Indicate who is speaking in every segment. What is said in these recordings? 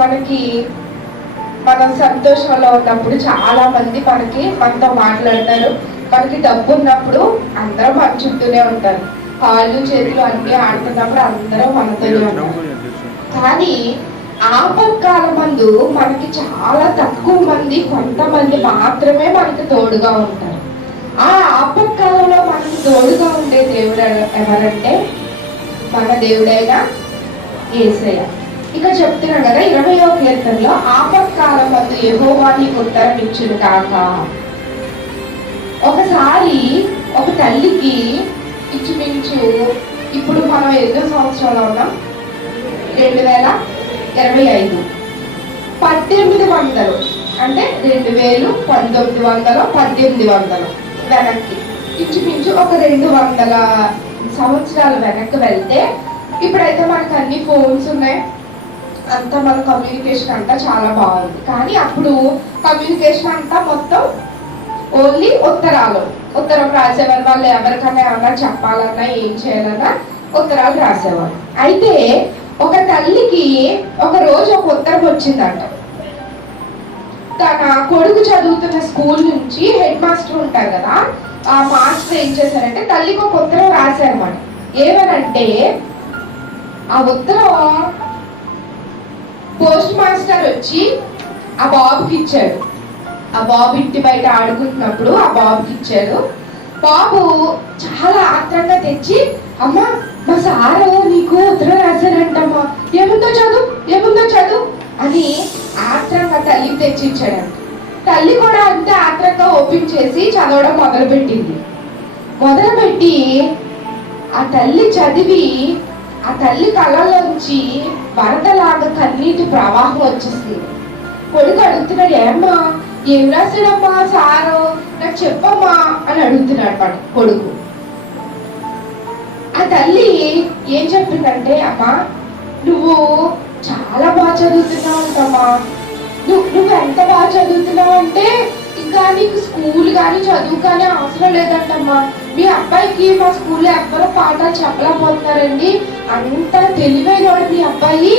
Speaker 1: మనకి మనం సంతోషంలో ఉన్నప్పుడు చాలా మంది మనకి మనతో మాట్లాడతారు. మనకి డబ్బు ఉన్నప్పుడు అందరూ మన చుట్టూనే ఉంటారు. కాళ్ళు చేతులు అన్ని ఆడుతున్నప్పుడు అందరూ మనతోనే ఉంటారు. కానీ ఆపత్కాల మందు మనకి చాలా తక్కువ మంది కొంతమంది మాత్రమే మనకి తోడుగా ఉంటారు. ఆ ఆపత్కాలంలో మనకి తోడుగా ఉండే దేవుడు ఎవరంటే మన దేవుడైన ఏసయ్య ఇక చెప్తున్నాడు కదా ఇరవయో కీర్తనలో ఆపత్కాలం వద్ద ఎగోవా నీకు ఉత్తరం ఇచ్చును కాక ఒకసారి ఒక తల్లికి ఇచ్చుమించు ఇప్పుడు మనం ఎన్నో సంవత్సరాలు ఉన్నాం? రెండు వేల ఇరవై ఐదు. పద్దెనిమిది వందలు. అంటే రెండు వేలు పంతొమ్మిది వందలు పద్దెనిమిది వందలు వెనక్కి. ఇంచుమించు ఒక రెండు వందల సంవత్సరాల వెనక్కి వెళ్తే ఇప్పుడైతే మనకు అన్ని ఫోన్స్ ఉన్నాయి. అంతా మన కమ్యూనికేషన్ అంతా చాలా బాగుంది. కానీ అప్పుడు కమ్యూనికేషన్ అంతా మొత్తం ఓన్లీ ఉత్తరాలు. ఉత్తరం రాసేవారు వాళ్ళు ఎవరికైనా ఏమన్నా చెప్పాలన్నా ఏం చేయాలన్నా ఉత్తరాలు రాసేవారు. అయితే ఒక తల్లికి ఒక రోజు ఒక ఉత్తరం వచ్చిందంట. తన కొడుకు చదువుతున్న స్కూల్ నుంచి హెడ్ మాస్టర్ ఉంటారు కదా ఆ మాస్టర్ ఏం చేశారంటే తల్లికి ఒక ఉత్తరం రాశారన్నమాట. ఏమనంటే ఆ ఉత్తరం పోస్ట్ మాస్టర్ వచ్చి ఆ బాబుకి ఇచ్చాడు. ఆ బాబు ఇంటి బయట ఆడుకుంటున్నప్పుడు ఆ బాబుకి ఇచ్చాడు. బాబు చాలా ఆత్రంగా తెచ్చి అమ్మ మా సారు నీకు ఉత్తరం రాశారంటమ్మా. ఏముందో చదువు? ఏముందో చదువు? అని ఆత్రంగా తల్లి తెచ్చిచ్చాడంట. తల్లి కూడా అంతే ఆత్రంగా ఓపెన్ చేసి చదవడం మొదలుపెట్టింది. మొదలుపెట్టి ఆ తల్లి చదివి ఆ తల్లి కళ్ళలోంచి వరదలాగా కన్నీటి ప్రవాహం వచ్చేసింది. కొడుకు అడుగుతున్నాడు ఏమ్మా ఏం రాశాడమ్మా సారు? నాకు చెప్పమ్మా అని అడుగుతున్నాడు వాడు కొడుకు. ఆ తల్లి ఏం చెప్పిందంటే అమ్మా నువ్వు చాలా బాగా చదువుతున్నావు అంటమ్మా నువ్వు నువ్వు ఎంత బాగా చదువుతున్నావు అంటే ఇంకా నీకు స్కూల్ కానీ చదువు కానీ అవసరం లేదంటమ్మా. మీ అబ్బాయికి మా స్కూల్లో ఎవ్వరూ పాఠాలు చెప్పలేకపోతున్నారండి. అంత తెలివైనవాడు మీ అబ్బాయి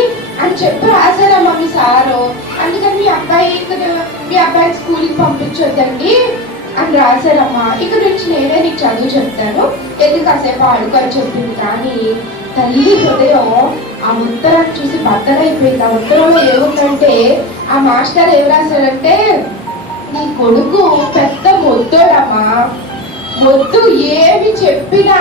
Speaker 1: అని చెప్పి రాశారమ్మా మీ సారు. అందుకని మీ అబ్బాయి ఇక్కడ మీ అబ్బాయిని స్కూల్కి పంపించొద్దండి అని రాశారమ్మా. ఇక్కడ నుంచి నేనే నీకు చదువు చెప్తాను. ఎందుకు కాసేపు ఆడుకో అని చెప్పింది కానీ తల్లి హృదయం ఆ ఉత్తరాన్ని చూసి బద్దలైపోయింది. ఆ ఉత్తరంలో ఏముందంటే ఆ మాస్టర్ ఏం రాశారంటే నీ కొడుకు పెద్ద మొద్దోడమ్మా. వద్దు ఏమి చెప్పినా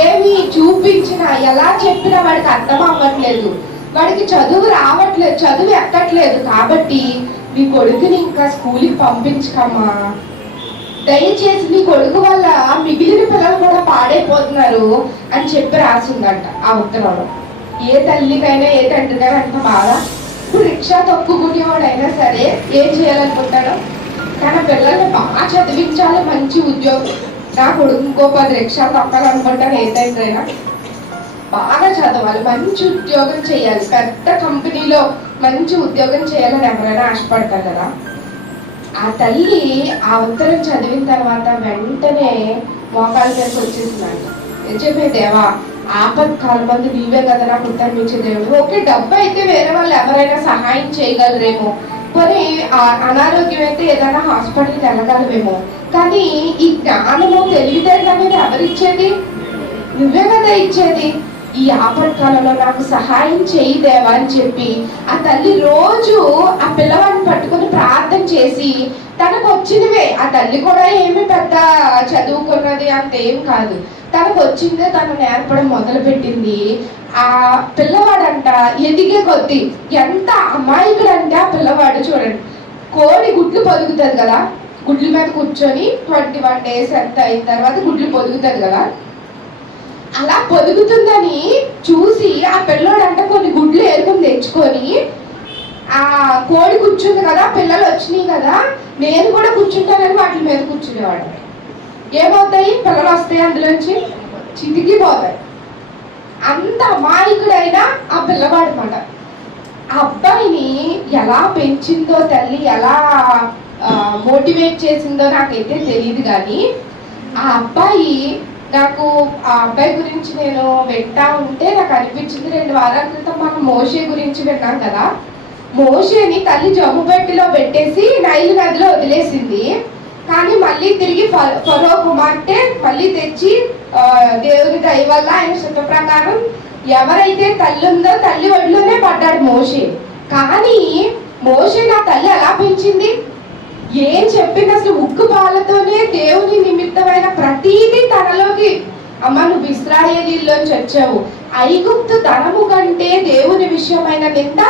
Speaker 1: ఏమి చూపించినా ఎలా చెప్పినా వాడికి అర్థం అవ్వట్లేదు వాడికి చదువు రావట్లేదు చదువు ఎక్కట్లేదు కాబట్టి మీ కొడుకుని ఇంకా స్కూల్కి పంపించకమ్మా. దయచేసి మీ కొడుకు వల్ల మిగిలిన పిల్లలు కూడా పాడైపోతున్నారు అని చెప్పి రాసిందంట ఆ ఉత్తరంలో ఏ తల్లికైనా ఏ తండ్రికైనా అంత బాధ? ఇప్పుడు రిక్షా తొక్కుకునేవాడైనా సరే ఏం చేయాలనుకుంటాడు? తన పిల్లల్ని బాగా చదివించాలి మంచి ఉద్యోగం. నా కొడుకు ఇంకో పది రిక్షా తప్పాలనుకుంటాను ఏదైనా బాగా చదవాలి మంచి ఉద్యోగం చేయాలి. పెద్ద కంపెనీలో మంచి ఉద్యోగం చేయాలని ఎవరైనా ఆశపడతారు కదా? ఆ తల్లి ఆ ఉత్తరం చదివిన తర్వాత వెంటనే మోకాల మీదకి వచ్చేసిందండి నిజమే దేవా ఆపత్కాల మంది నీవే కదా నాకు ఉత్తరం ఇచ్చే దేవుడు. ఓకే డబ్బు అయితే వేరే వాళ్ళు ఎవరైనా సహాయం చేయగలరేమో. మరి ఆ అనారోగ్యం అయితే ఏదైనా హాస్పిటల్కి వెళ్ళగలమేమో. కానీ ఈ జ్ఞానము తెలివితేటలు అనేది ఎవరిచ్చేది? నువ్వే కదా ఇచ్చేది. ఈ ఆపత్కాలంలో నాకు సహాయం చేయి దేవా అని చెప్పి ఆ తల్లి రోజు ఆ పిల్లవాడిని పట్టుకొని ప్రార్థన చేసి తనకు వచ్చినవే ఆ తల్లి కూడా ఏమి పెద్ద చదువుకున్నది అంత ఏం కాదు. తనకు వచ్చిందే తను నేర్పడం మొదలు పెట్టింది ఆ పిల్లవాడంట ఎదిగే కొద్దీ ఎంత అమాయకుడంటే ఆ పిల్లవాడు చూడండి. కోడి గుడ్లు పొదుగుతుంది కదా. గుడ్ల మీద కూర్చొని ట్వంటీ వన్ డేస్ ఎంత అయిన తర్వాత గుడ్లు పొదుగుతుంది కదా. అలా పొదుగుతుందని చూసి ఆ పిల్లోడంట కొన్ని గుడ్లు ఏరుకుని తెచ్చుకొని ఆ కోడి కూర్చుంది కదా పిల్లలు వచ్చినాయి కదా నేను కూడా కూర్చుంటానని వాటి మీద కూర్చునేవాడు ఏమవుతాయి? పిల్లలు వస్తాయి అందులోంచి? చితికిపోతాయి. అంత అమాయకుడైన ఆ పిల్లవాడు అనమాట ఆ అబ్బాయిని ఎలా పెంచిందో తల్లి ఎలా మోటివేట్ చేసిందో నాకైతే తెలియదు కానీ ఆ అబ్బాయి నాకు ఆ అబ్బాయి గురించి నేను వింటా ఉంటే నాకు అనిపించింది రెండు వారాల క్రితం మనం మోషే గురించి విన్నాం కదా. మోషేని తల్లి జమ్ము పెట్టిలో పెట్టేసి నైలు నదిలో వదిలేసింది. కానీ మళ్ళీ తిరిగి ఫరో కుమార్తె మళ్ళీ తెచ్చి దేవుని దయ వల్ల ఆయన శుద్ధ ప్రకారం ఎవరైతే తల్లి ఉందో తల్లి ఒడిలోనే పడ్డాడు మోషే. కానీ మోషే నా తల్లి ఎలా పెంచింది? ఏం చెప్పింది అసలు ఉక్కు పాలతోనే దేవుని నిమిత్తమైన ప్రతీది తనలోకి. అమ్మ నువ్వు ఇస్రాయేలీల్లోంచి వచ్చావు. ఐగుప్తు ధనము కంటే దేవుని విషయమైన నింద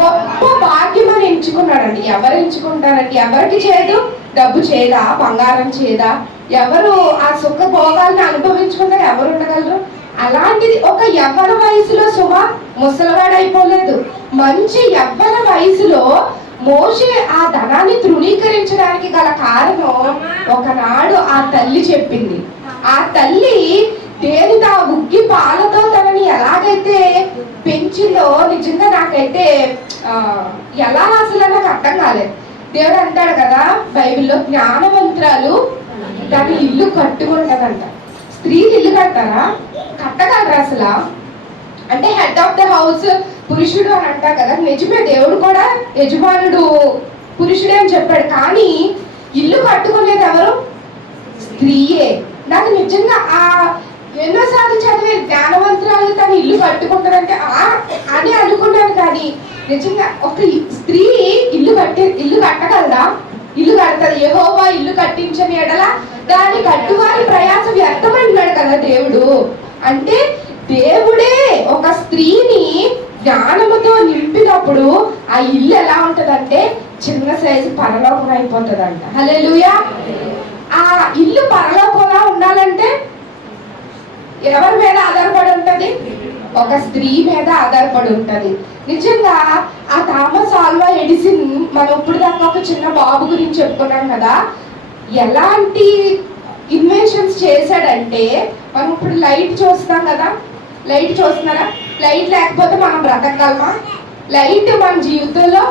Speaker 1: గొప్ప భాగ్యం అని ఎంచుకున్నాడండి. ఎవరు ఎంచుకుంటారండి? ఎవరికి చేయదు డబ్బు చేయదా బంగారం చేయదా ఎవరు ఆ సుఖ భోగాలను అనుభవించుకుంటారు ఎవరు ఉండగలరు? అలాంటిది ఒక యవ్వన వయసులో శుభ ముసలివాడైపోలేదు. మంచి యవ్వన వయసులో మోషే ఆ ధనాన్ని తృణీకరించడానికి గల కారణం ఒకనాడు ఆ తల్లి చెప్పింది. ఆ తల్లి దేని ఆ ఉగ్గి పాలతో తనని ఎలాగైతే పెంచిందో నిజంగా నాకైతే ఎలా అసలు నాకు అర్థం కాలేదు. దేవుడు అంటాడు కదా బైబిల్లో జ్ఞానమంత్రాలు దాని ఇల్లు కట్టుకుంటదంట స్త్రీలు ఇల్లు కట్టారా కట్టగలరా అసలు? అంటే హెడ్ ఆఫ్ ద హౌస్ పురుషుడు అని అంటారు కదా. నిజమే దేవుడు కూడా యజమానుడు పురుషుడే అని చెప్పాడు. కానీ ఇల్లు కట్టుకునేది ఎవరు? స్త్రీయే. నాకు నిజంగా ఆ ఎన్నోసార్లు చదివే జ్ఞానవంతురాలు తన ఇల్లు కట్టుకుంటారంటే ఆ అని అనుకున్నాను కానీ నిజంగా ఒక స్త్రీ ఇల్లు కట్టే ఇల్లు కట్టగలదా? ఇల్లు కడతారు ఏవోవా ఇల్లు కట్టించని ఎడల దాని కట్టువారి ప్రయాసం వ్యర్థమన్నాడు కదా దేవుడు. అంటే దేవుడే ఒక స్త్రీని జ్ఞానముతో నింపినప్పుడు ఆ ఇల్లు ఎలా ఉంటదంటే చిన్న సైజు పరలోకం అయిపోతుందంట. హల్లెలూయా. ఆ ఇల్లు పరలోకంలా ఉండాలంటే ఎవరి మీద ఆధారపడి ఉంటది? ఒక స్త్రీ మీద ఆధారపడి ఉంటది. నిజంగా ఆ థామస్ ఆల్వా ఎడిసిన్ మనం ఇప్పుడు దాకా ఒక చిన్న బాబు గురించి చెప్పుకున్నాం కదా ఎలాంటి ఇన్వెన్షన్స్ చేశాడంటే మనం ఇప్పుడు లైట్ చూస్తాం కదా లైట్ చూస్తున్నారా? లైట్ లేకపోతే మనం బ్రతకగలమా? లైట్ మన జీవితంలో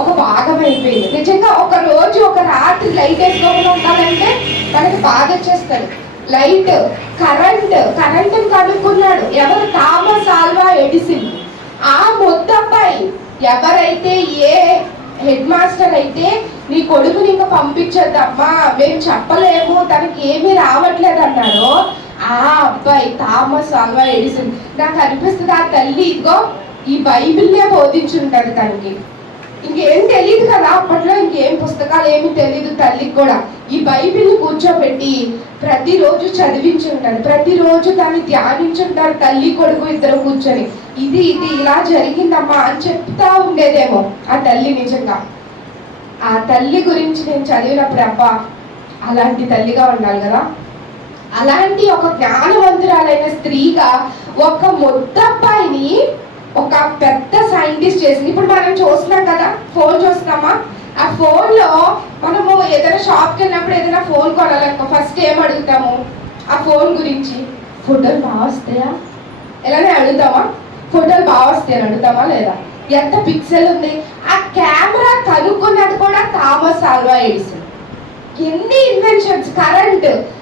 Speaker 1: ఒక భాగం అయిపోయింది. నిజంగా ఒక రోజు ఒక రాత్రి లైట్ వేసుకోకుండా ఉండాలంటే మనకి బాధ వచ్చేస్తుంది. లైట్ కరెంట్ కరెంట్ కనుక్కున్నాడు. ఎవరు? Thomas Alva Edison. ఆ మొద్దబ్బాయి ఎవరైతే ఏ హెడ్ మాస్టర్ అయితే నీ కొడుకుని ఇంకా పంపించద్దమ్మా మేము చెప్పలేము తనకి ఏమీ రావట్లేదు అన్నారో ఆ అబ్బాయి థామస్ ఆల్వా ఎడిసన్. నాకు అనిపిస్తుంది ఆ తల్లి ఇదిగో ఈ బైబిల్నే బోధించుంటారు తనకి. ఇంకేం తెలియదు కదా అప్పట్లో ఇంకేం పుస్తకాలు ఏమి తెలియదు తల్లికి కూడా. ఈ బైబిల్ని కూర్చోబెట్టి ప్రతిరోజు చదివించుంటారు ప్రతిరోజు దాన్ని ధ్యానించుంటారు తల్లి కొడుకు ఇద్దరు కూర్చొని. ఇది ఇది ఇలా జరిగిందమ్మా అని చెప్తా ఉండేదేమో ఆ తల్లి నిజంగా. ఆ తల్లి గురించి నేను చదివినప్పుడు అబ్బా అలాంటి తల్లిగా ఉండాలి కదా. అలాంటి ఒక జ్ఞానవంతురాలైన స్త్రీగా ఒక మొద్దబ్బాయిని ఒక పెద్ద సైంటిస్ట్ చేసింది. ఇప్పుడు మనం చూస్తున్నాం కదా ఫోన్ చూస్తున్నామా? ఆ ఫోన్లో మనము ఏదైనా షాప్కి వెళ్ళినప్పుడు ఏదైనా ఫోన్ కొనాలనుకో ఫస్ట్ ఏం అడుగుతాము? ఆ ఫోన్ గురించి. ఫోటోలు బాగా వస్తాయా? ఎలానే అడుగుతామా? ఫోటోలు బాగా వస్తాయని అడుగుతామా లేదా? ఎంత పిక్సెల్ ఉంది? ఆ కెమెరా కనుక్కున్నది కూడా థామస్ ఆల్వా ఎడిసన్. ఎన్ని inventions current.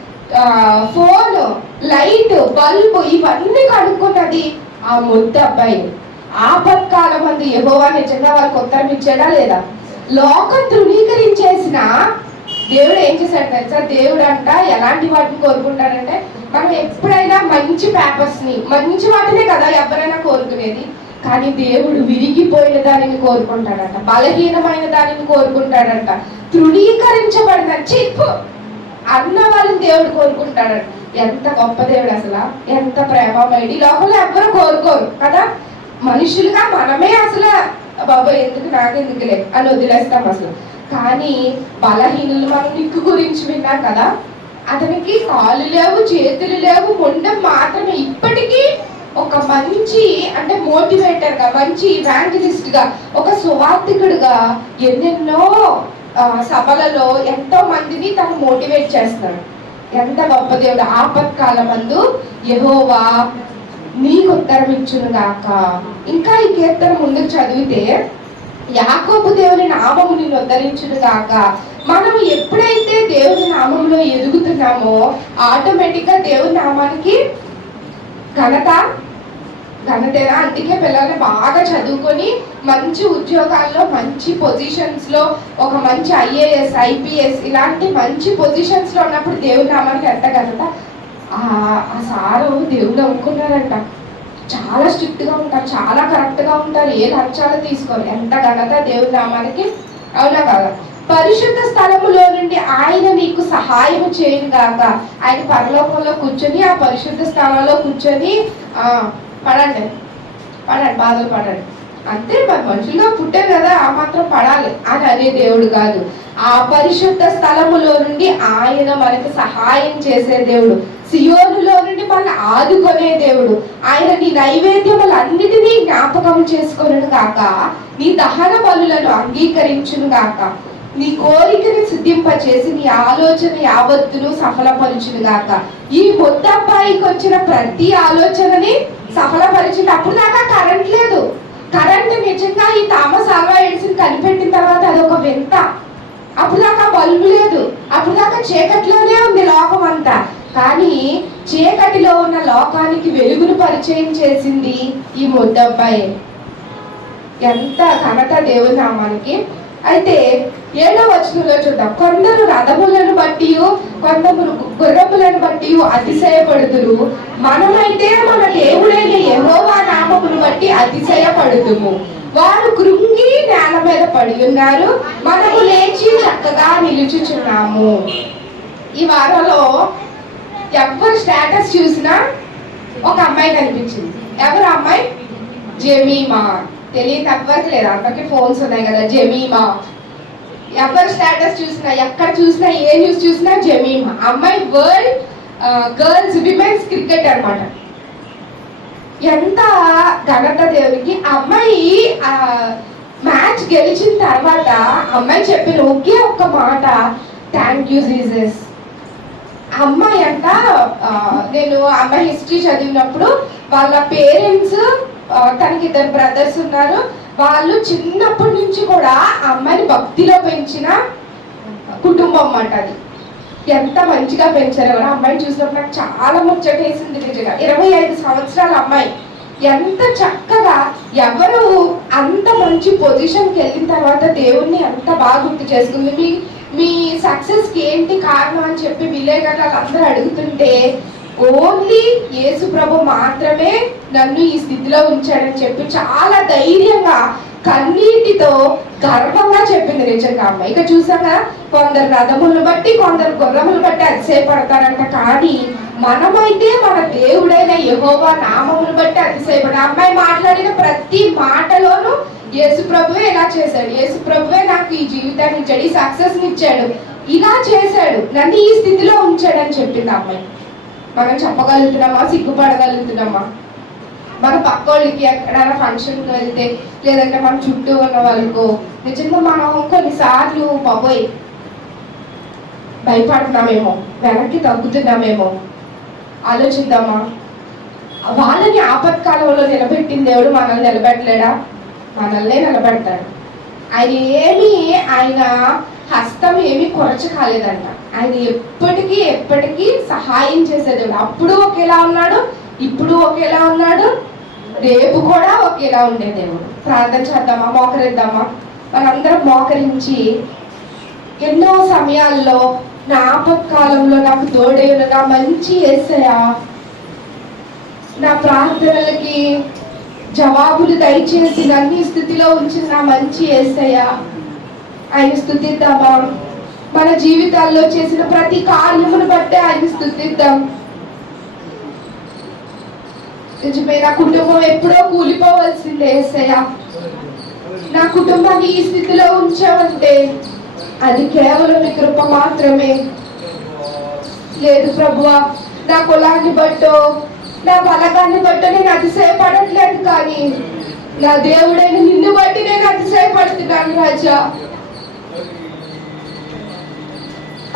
Speaker 1: Phone light bulb ఇవన్నీ కనుక్కున్నది ఆ ముద్ద అబ్బాయి. ఆపత్కాలం మంది యెహోవా నిజంగా వాళ్ళకి ఉత్తరం ఇచ్చాడా లేదా? లోకం తృణీకరించేసిన దేవుడు ఏం చేశాడు తెలుసా? దేవుడు అంట ఎలాంటి వాటిని కోరుకుంటాడంటే మనం ఎప్పుడైనా మంచి పేపర్స్ని మంచి వాటినే కదా ఎవరైనా కోరుకునేది. కానీ దేవుడు విరిగిపోయిన దానిని కోరుకుంటాడంట బలహీనమైన దానిని కోరుకుంటాడంట. తృణీకరించబడిన చిప్పు. అన్న వాళ్ళని దేవుడు కోరుకుంటాడు ఎంత గొప్ప దేవుడు అసలు? ఎంత ప్రేమమైంది లోపల లోకంలో ఎవ్వరు కోరుకోరు కదా? మనుషులుగా మనమే అసలు బాబా ఎందుకు నాకు ఎందుకులే అని వదిలేస్తాం అసలు. కానీ బలహీనులు మనం నిక్కు గురించి విన్నాం కదా? అతనికి కాళ్ళు లేవు చేతులు లేవు ముండం మాత్రమే. ఇప్పటికీ ఒక మంచి అంటే మోటివేటర్గా మంచి ఇవాంజలిస్ట్గా ఒక సువార్థికుడుగా ఎన్నెన్నో సభలలో ఎంతో మందిని తను మోటివేట్ చేస్తాడు ఎంత గొప్ప దేవుడు. ఆపత్కాల మందు యహోవా నీకు ఉత్తరం ఇచ్చును గాక. ఇంకా ఈ కీర్తన ముందుకు చదివితే యాకోబు దేవుని నామము నిన్ను ఉద్ధరించును గాక. మనం ఎప్పుడైతే దేవుని నామంలో ఎదుగుతున్నామో ఆటోమేటిక్గా దేవుని నామానికి ఘనత ఘనతేనా అందుకే పిల్లల్ని బాగా చదువుకొని మంచి ఉద్యోగాల్లో మంచి పొజిషన్స్లో ఒక మంచి ఐఏఎస్ ఐపీఎస్ ఇలాంటి మంచి పొజిషన్స్లో ఉన్నప్పుడు దేవుడి నామానికి ఎంత ఘనత? ఆ సారు దేవుడు అనుకున్నారంట చాలా స్ట్రిక్ట్గా ఉంటారు చాలా కరెక్ట్గా ఉంటారు ఏ లంచాలు తీసుకోరు. ఎంత ఘనత దేవుడి నామానికి? అవునా కదా? పరిశుద్ధ స్థలములో నుండి ఆయన నీకు సహాయం చేయను కాక ఆయన పరలోకంలో కూర్చొని ఆ పరిశుద్ధ స్థలంలో కూర్చొని ఆ పడండి. పడండి బాధలు పడండి. అంతే మరి మనుషులుగా పుట్టారు కదా ఆ మాత్రం పడాలి. అని అనే దేవుడు కాదు. ఆ పరిశుద్ధ స్థలములో నుండి ఆయన మనకు సహాయం చేసే దేవుడు. సియోనులో నుండి మన ఆదుకునే దేవుడు. ఆయన నీ నైవేద్యములన్నిటినీ జ్ఞాపకం చేసుకొనుడు కాక నీ దహన బలులను అంగీకరించును కాక నీ కోరికని సిద్ధింపచేసి నీ ఆలోచన యావత్తును సఫలపరుచును గాక. ఈ ముద్దబ్బాయికి వచ్చిన ప్రతి ఆలోచనని సఫలపరిచింది అప్పుడు దాకా కరెంట్ లేదు. కరెంట్ నిజంగా ఈ థామస్ ఆల్వా ఎడిసిన్ కనిపెట్టిన తర్వాత అదొక వింత. అప్పుడు దాకా బల్బు లేదు. అప్పుడు దాకా చీకట్లోనే ఉంది లోకం అంతా కానీ చీకటిలో ఉన్న లోకానికి వెలుగును పరిచయం చేసింది ఈ ముద్దబ్బాయి. ఎంత ఘనత దేవుని నామానికి. అయితే ఏడో వచనంలో చూద్దాం. కొందరు రథములను బట్టి కొందరు గుర్రములను బట్టి అతిశయపడుతురు మనమైతే మన దేవుడైన యెహోవా నామమును బట్టి అతిశయపడుతుము వారు కృంగి నేల మీద పడి ఉన్నారు. మనము లేచి చక్కగా నిలుచుచున్నాము. ఈ వారంలో ఎవరు స్టేటస్ చూసినా ఒక అమ్మాయి కనిపించింది. ఎవరు అమ్మాయి? జెమీమా. తెలియదు ఎవ్వరికి లేదు. అందరికి ఫోన్స్ ఉన్నాయి కదా జెమీమా. ఎవరు స్టేటస్ చూసినా ఎక్కడ చూసినా ఏ న్యూస్ చూసినా జమీమా. అమ్మాయి వరల్డ్ గర్ల్స్ విమెన్స్ క్రికెట్ అనమాట ఎంత ఘనత దేవునికి. అమ్మాయి మ్యాచ్ గెలిచిన తర్వాత అమ్మాయి చెప్పిన ఒకే ఒక్క మాట థ్యాంక్ యూ జీజస్ అమ్మాయి అంట నేను అమ్మాయి హిస్టరీ చదివినప్పుడు వాళ్ళ పేరెంట్స్ తనకి ఇద్దరు బ్రదర్స్ ఉన్నారు. వాళ్ళు చిన్నప్పటి నుంచి కూడా అమ్మాయిని భక్తిలో పెంచిన కుటుంబం అన్నమాట అది. ఎంత మంచిగా పెంచారు ఎవరు అమ్మాయిని చూసినప్పుడు నాకు చాలా ముచ్చటేసింది నిజంగా. ఇరవై ఐదు సంవత్సరాల అమ్మాయి. ఎంత చక్కగా ఎవరు అంత మంచి పొజిషన్కి వెళ్ళిన తర్వాత దేవుణ్ణి ఎంత బాగా గుర్తు చేసుకుంది. మీ మీ సక్సెస్కి ఏంటి కారణం అని చెప్పి విలేకరులు అందరూ అడుగుతుంటే ఓన్లీ యేసు ప్రభు మాత్రమే నన్ను ఈ స్థితిలో ఉంచాడని చెప్పి చాలా ధైర్యంగా కన్నీటితో గర్వంగా చెప్పింది నిజంగా అమ్మాయి ఇక చూసాక కొందరు రథములను బట్టి కొందరు గుర్రములు బట్టి అతిశయపడతారంట. కానీ మనమైతే మన దేవుడైన యహోవా నామమును బట్టి అతిశయపడ అమ్మాయి మాట్లాడిన ప్రతి మాటలోనూ యేసు ప్రభువే ఇలా చేశాడు. యేసు ప్రభువే నాకు ఈ జీవితాన్ని ఇచ్చాడు ఈ సక్సెస్ ఇచ్చాడు. ఇలా చేశాడు నన్ను ఈ స్థితిలో ఉంచాడని చెప్పింది అమ్మాయి. మనం చెప్పగలుగుతున్నామా సిగ్గుపడగలుగుతున్నామా? మన పక్క వాళ్ళకి ఎక్కడైనా ఫంక్షన్కి వెళ్తే లేదంటే మన చుట్టూ ఉన్న వాళ్ళకు నిజంగా మనం కొన్నిసార్లు బాబోయ్ భయపడుతున్నామేమో వెనక్కి తగ్గుతున్నామేమో ఆలోచిద్దామా? వాళ్ళని ఆపత్కాలంలో నిలబెట్టిన దేవుడు మనల్ని నిలబెట్టలేడా? మనల్నే నిలబెడతాడు. ఆయన ఏమీ ఆయన హస్తం ఏమీ కొరచ కాలేదంట. ఆయన ఎప్పటికీ ఎప్పటికీ సహాయం చేసే దేవుడు అప్పుడు ఒకేలా ఉన్నాడు ఇప్పుడు ఒకేలా ఉన్నాడు రేపు కూడా ఒకేలా ఉండే దేవుడు. ప్రార్థన చేద్దామా? మోకరిద్దామా? మనందరం మోకరించి ఎన్నో సమయాల్లో నా ఆపత్కాలంలో నాకు తోడైన నా మంచి ఏసయా నా ప్రార్థనలకి జవాబులు దయచేసి నన్ను స్థితిలో ఉంచిన నా మంచి ఏసయ్య ఆయన స్థుతిద్దామా? మన జీవితాల్లో చేసిన ప్రతి కార్యమును బట్టి ఆయన స్థుతిద్దాం. నిజమే నా కుటుంబం ఎప్పుడో కూలిపోవలసిందే ఏసయ్య. నా కుటుంబాన్ని ఈ స్థితిలో ఉంచావంటే అది కేవలం నీ కృప మాత్రమే. లేదు ప్రభువా నా కులాన్ని బట్టో నా బలగాన్ని బట్టో నేను అతిశయపడట్లేదు కానీ నా దేవుడైన నిన్ను బట్టి నేను అతిశయపడుతున్నాను రాజా.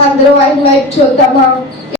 Speaker 1: అందరూ ఆయన వైపు చూద్దామా?